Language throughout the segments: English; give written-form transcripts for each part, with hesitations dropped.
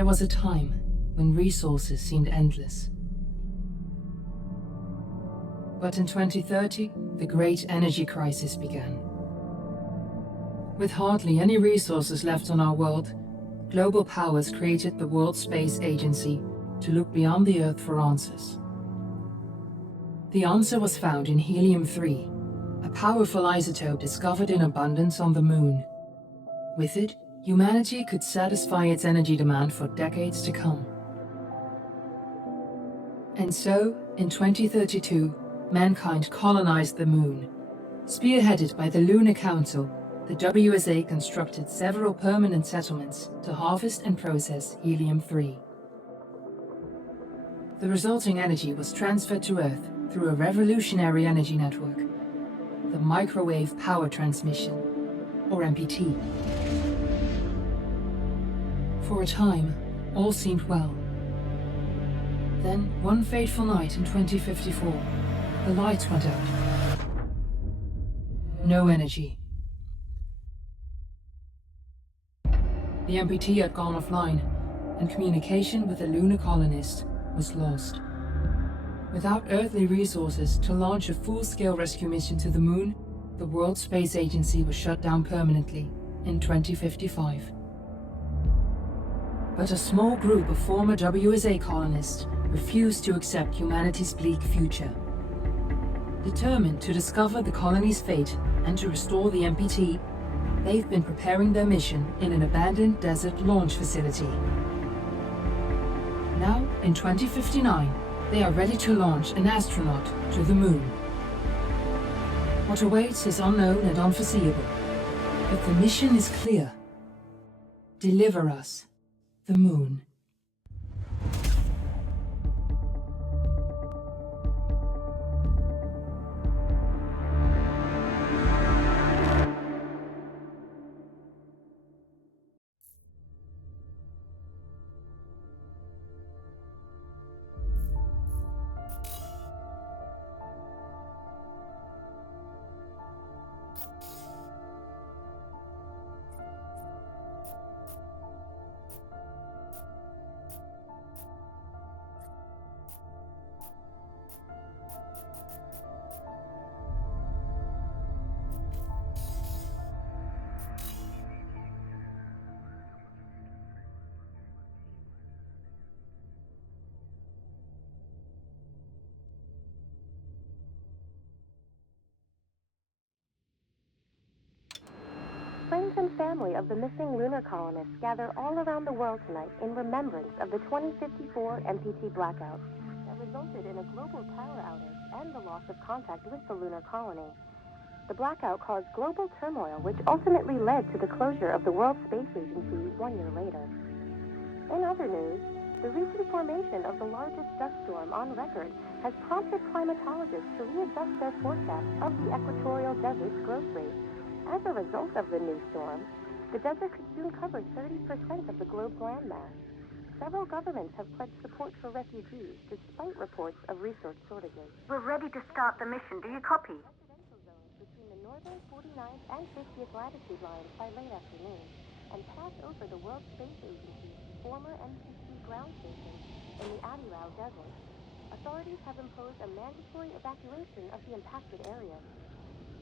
There was a time when resources seemed endless. But in 2030, the great energy crisis began. With hardly any resources left on our world, global powers created the World Space Agency to look beyond the Earth for answers. The answer was found in helium-3, a powerful isotope discovered in abundance on the Moon. With it, humanity could satisfy its energy demand for decades to come. And so, in 2032, mankind colonized the Moon. Spearheaded by the Lunar Council, the WSA constructed several permanent settlements to harvest and process helium-3. The resulting energy was transferred to Earth through a revolutionary energy network, the Microwave Power Transmission, or MPT. For a time, all seemed well. Then, one fateful night in 2054, the lights went out. No energy. The MPT had gone offline, and communication with the lunar colonist was lost. Without earthly resources to launch a full-scale rescue mission to the Moon, the World Space Agency was shut down permanently in 2055. But a small group of former WSA colonists refused to accept humanity's bleak future. Determined to discover the colony's fate and to restore the MPT, they've been preparing their mission in an abandoned desert launch facility. Now, in 2059, they are ready to launch an astronaut to the Moon. What awaits is unknown and unforeseeable, but the mission is clear. Deliver us the Moon. Friends and family of the missing lunar colonists gather all around the world tonight in remembrance of the 2054 MPT blackout that resulted in a global power outage and the loss of contact with the lunar colony. The blackout caused global turmoil, which ultimately led to the closure of the World Space Agency 1 year later. In other news, the recent formation of the largest dust storm on record has prompted climatologists to readjust their forecasts of the equatorial desert's growth rate. As a result of the new storm, the desert could soon cover 30% of the globe's landmass. Several governments have pledged support for refugees, despite reports of resource shortages. We're ready to start the mission. Do you copy? Residential zones between the northern 49th and 50th latitude lines by late afternoon, and pass over the World Space Agency's former MPT ground station in the Adirau Desert. Authorities have imposed a mandatory evacuation of the impacted areas.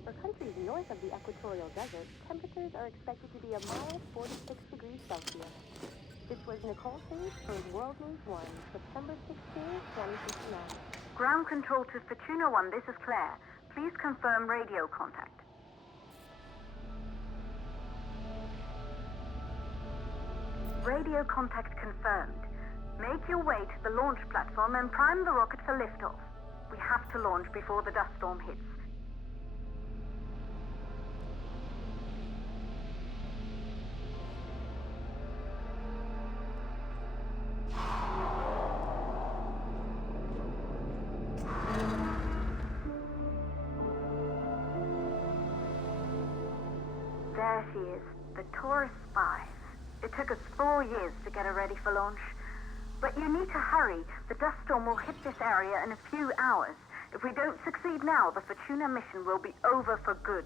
For countries north of the equatorial desert, temperatures are expected to be a mild 46 degrees Celsius. This was Nicole Sage for World News 1, September 16, 2059. Ground control to Fortuna 1, this is Claire. Please confirm radio contact. Radio contact confirmed. Make your way to the launch platform and prime the rocket for liftoff. We have to launch before the dust storm hits. There she is, the Taurus 5. It took us 4 years to get her ready for launch. But you need to hurry. The dust storm will hit this area in a few hours. If we don't succeed now, the Fortuna mission will be over for good.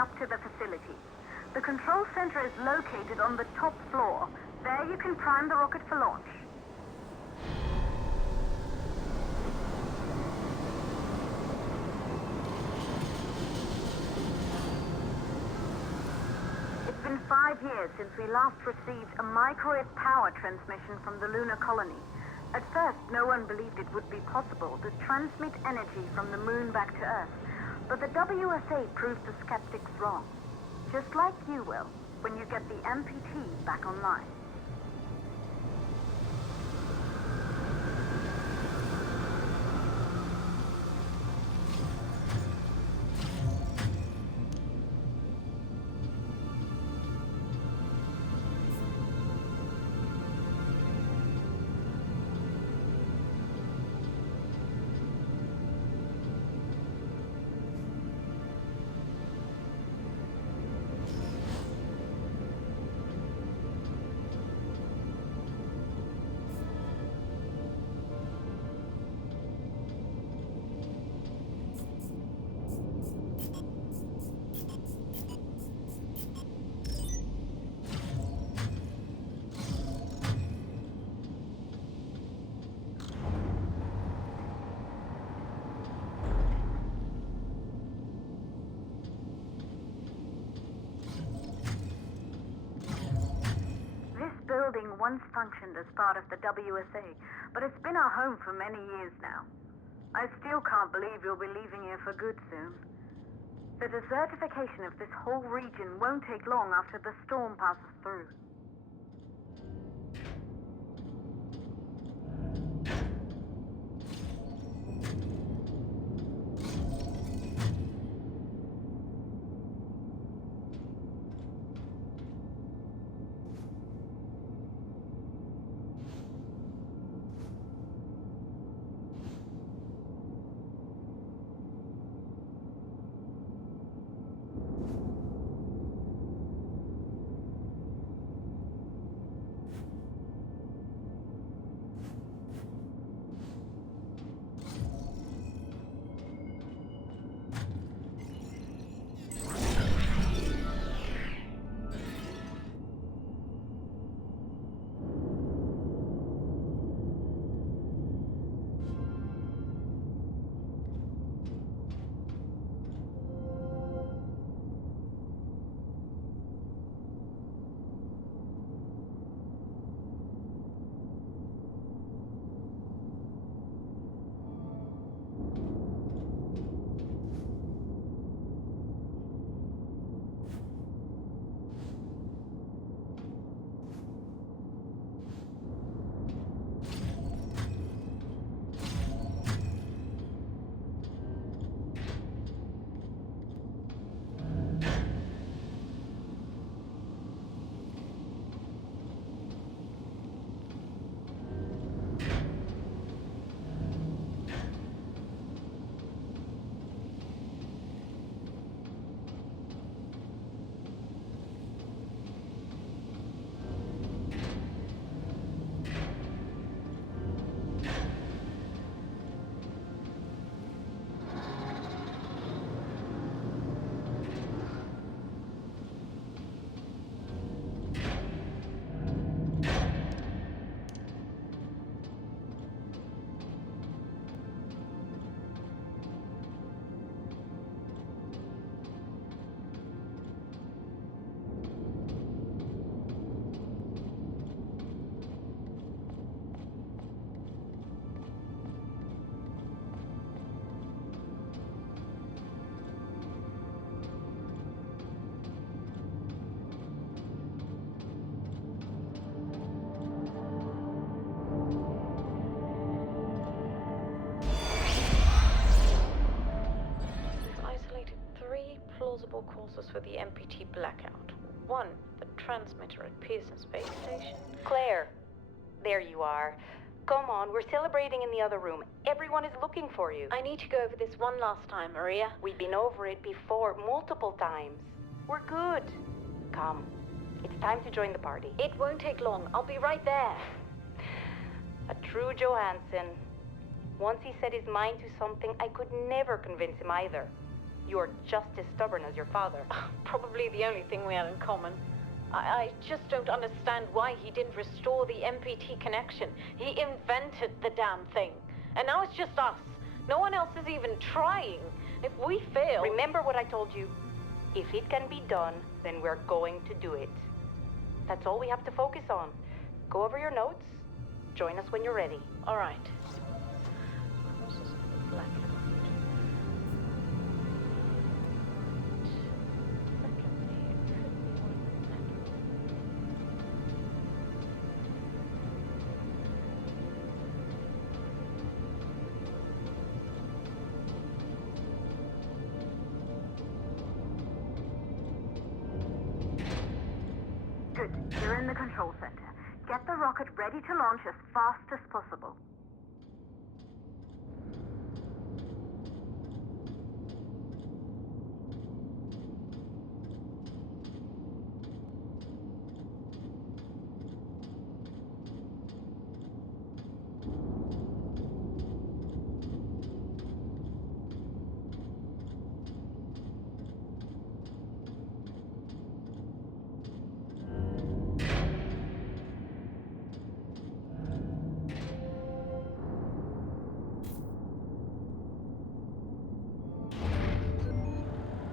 up to the facility. The control center is located on the top floor. There you can prime the rocket for launch. It's been 5 years since we last received a microwave power transmission from the lunar colony. At first, no one believed it would be possible to transmit energy from the moon back to Earth, but the WSA proved the skeptics wrong. Just like you will, when you get the MPT back online. Building once functioned as part of the WSA, but it's been our home for many years now. I still can't believe you'll be leaving here for good soon. The desertification of this whole region won't take long after the storm passes through. plausible causes for the MPT blackout. 1, the transmitter at Pearson Space Station. Claire, there you are. Come on, we're celebrating in the other room. Everyone is looking for you. I need to go over this one last time, Maria. We've been over it before, multiple times. We're good. Come. It's time to join the party. It won't take long. I'll be right there. A true Johansson. Once he set his mind to something, I could never convince him either. You're just as stubborn as your father. Probably the only thing we had in common. I just don't understand why he didn't restore the MPT connection. He invented the damn thing. And now it's just us. No one else is even trying. If we fail... Remember what I told you. If it can be done, then we're going to do it. That's all we have to focus on. Go over your notes. Join us when you're ready. All right. Causes of the blackout. Secondly, it could be one of the metals. Good. You're in the control center. Get the rocket ready to launch as fast as possible.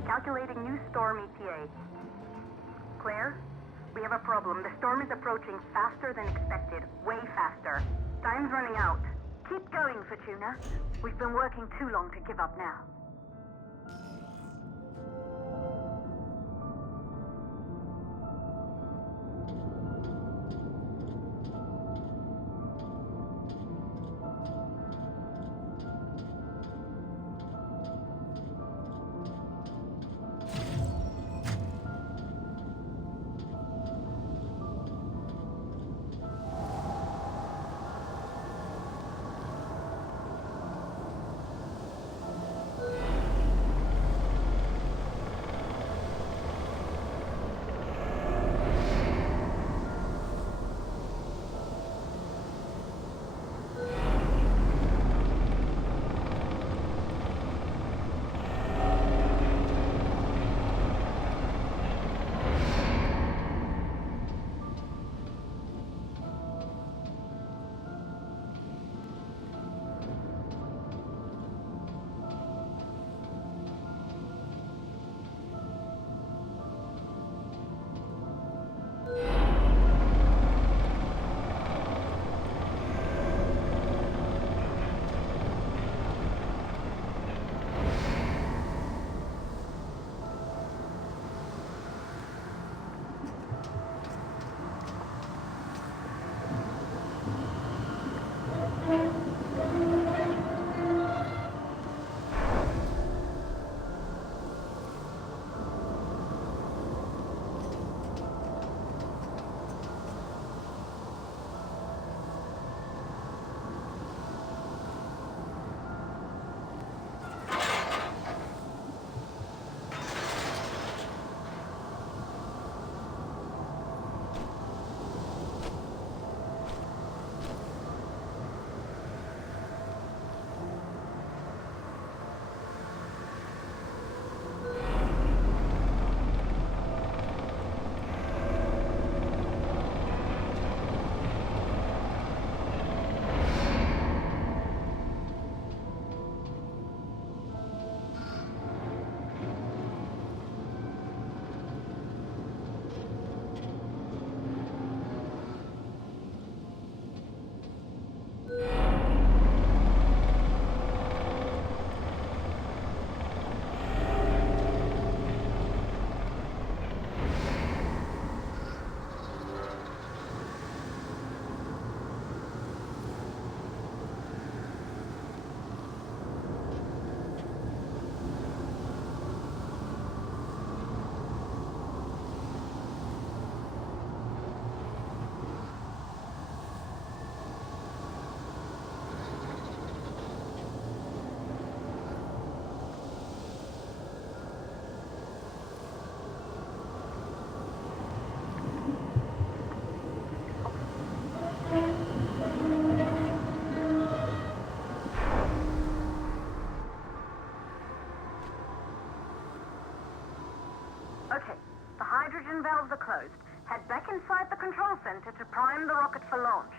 Calculating new storm ETA. Claire, we have a problem. The storm is approaching faster than expected. Way faster. Time's running out. Keep going, Fortuna. We've been working too long to give up now. hydrogen valves are closed. Head back inside the control center to prime the rocket for launch.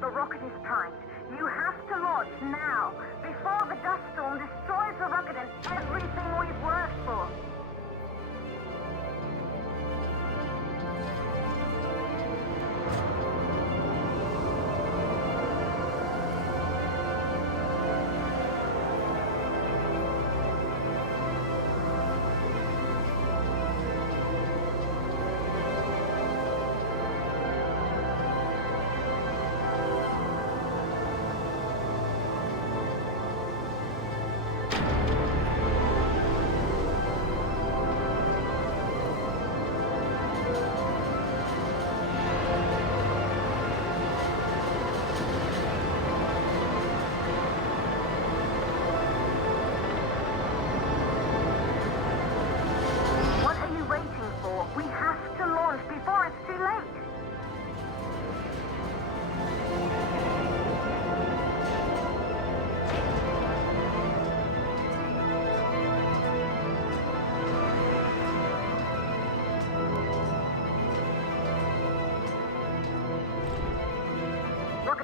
The rocket is primed. You have to launch now, before the dust storm destroys the rocket and everything we've worked for.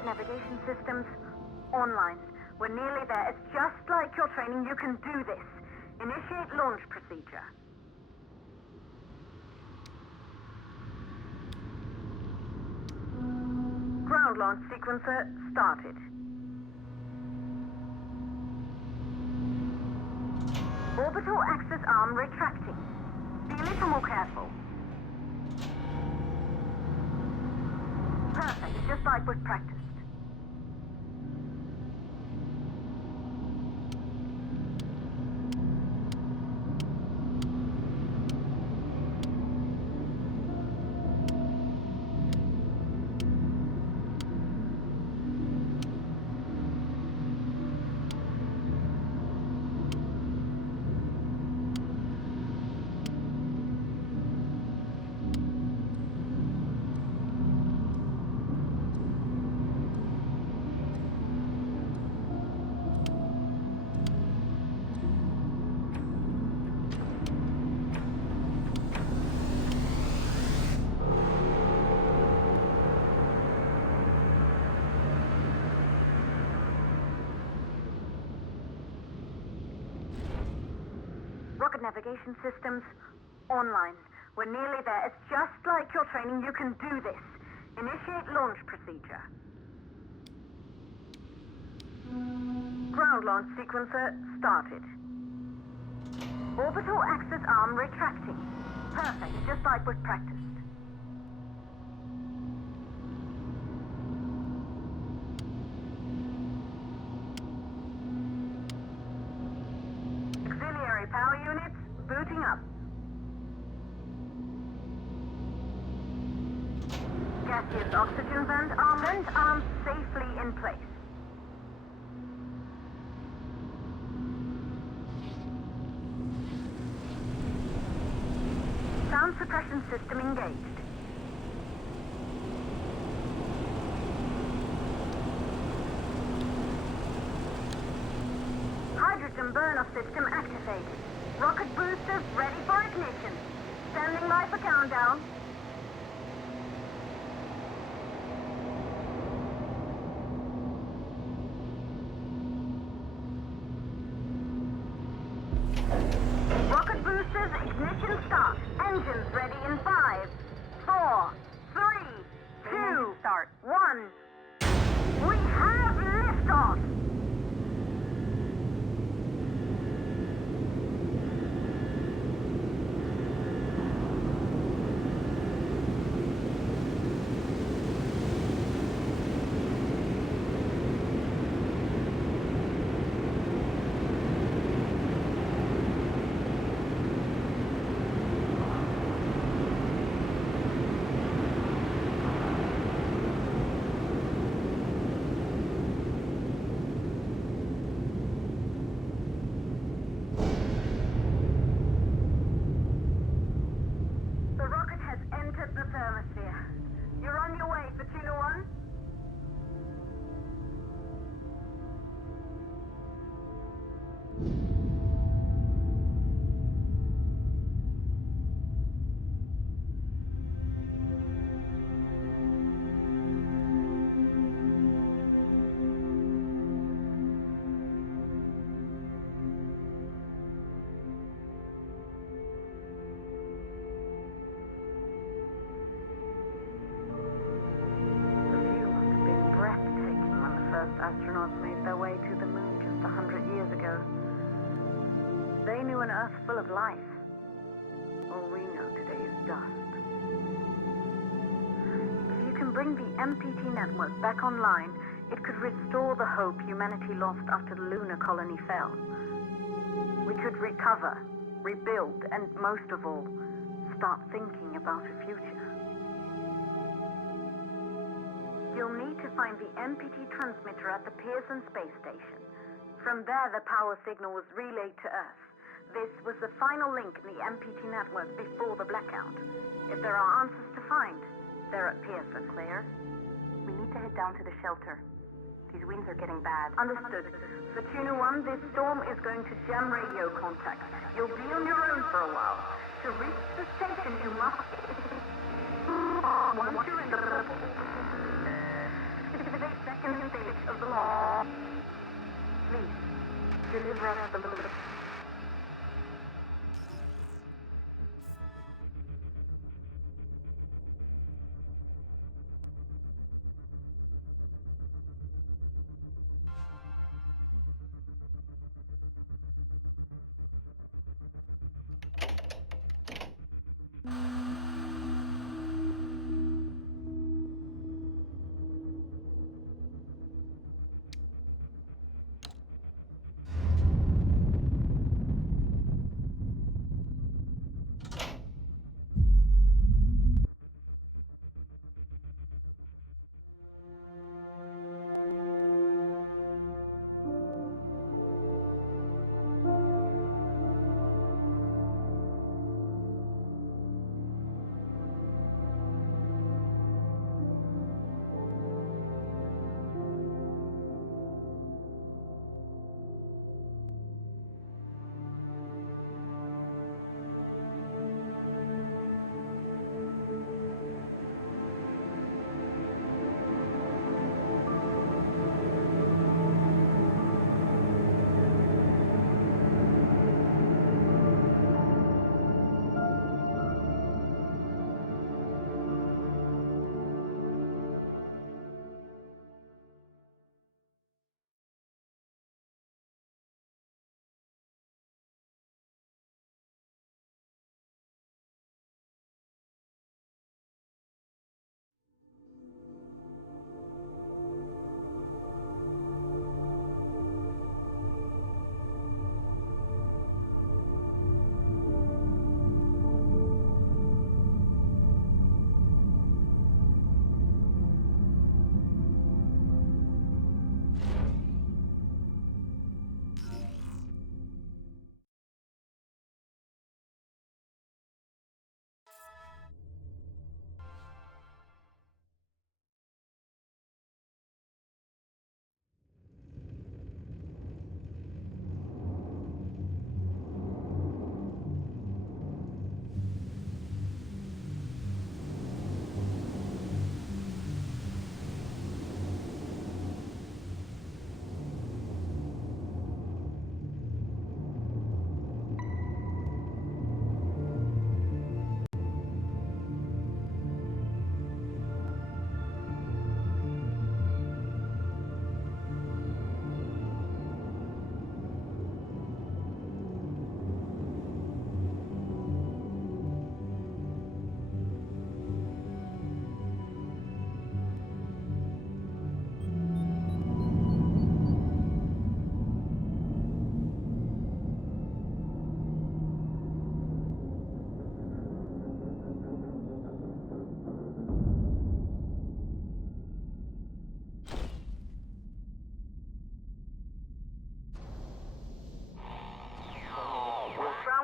Navigation systems online. We're nearly there. It's just like your training. You can do this. Initiate launch procedure. Ground launch sequencer started. Orbital axis arm retracting. Be a little more careful. Perfect, just like with practice. Rocket navigation systems online. We're nearly there. It's just like your training. You can do this. Initiate launch procedure. Ground launch sequencer started. Orbital axis arm retracting. Perfect, just like with practice. Auxiliary power units booting up. Gaseous oxygen vent arms safely in place. Sound suppression system engaged. Hydrogen burn-off system activated. Rocket boosters ready for ignition. Standing by for countdown. Rocket boosters ignition start. Engines ready in 5, 4, 3, 2, start. 1. We have liftoff! They knew an Earth full of life. All we know today is dust. If you can bring the MPT network back online, it could restore the hope humanity lost after the lunar colony fell. We could recover, rebuild, and most of all, start thinking about a future. You'll need to find the MPT transmitter at the Pearson space station. From there, the power signal was relayed to Earth. This was the final link in the MPT network before the blackout. If there are answers to find, they're at Pearson. Claire, we need to head down to the shelter. These winds are getting bad. Understood. For Tuna 1, this storm is going to jam radio contact. You'll be on your own for a while. To reach the station, you must... Once you're in the... 52nd stage of the law. Please, deliver us the...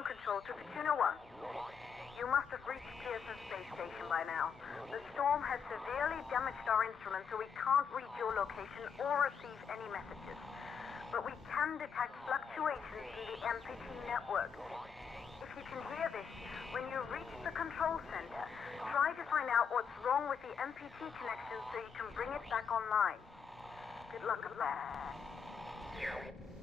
Control to Fortuna 1. You must have reached Pearson Space Station by now. The storm has severely damaged our instruments, so we can't reach your location or receive any messages. But we can detect fluctuations in the MPT network. If you can hear this, when you reach the control center, try to find out what's wrong with the MPT connection so you can bring it back online. Good luck up there.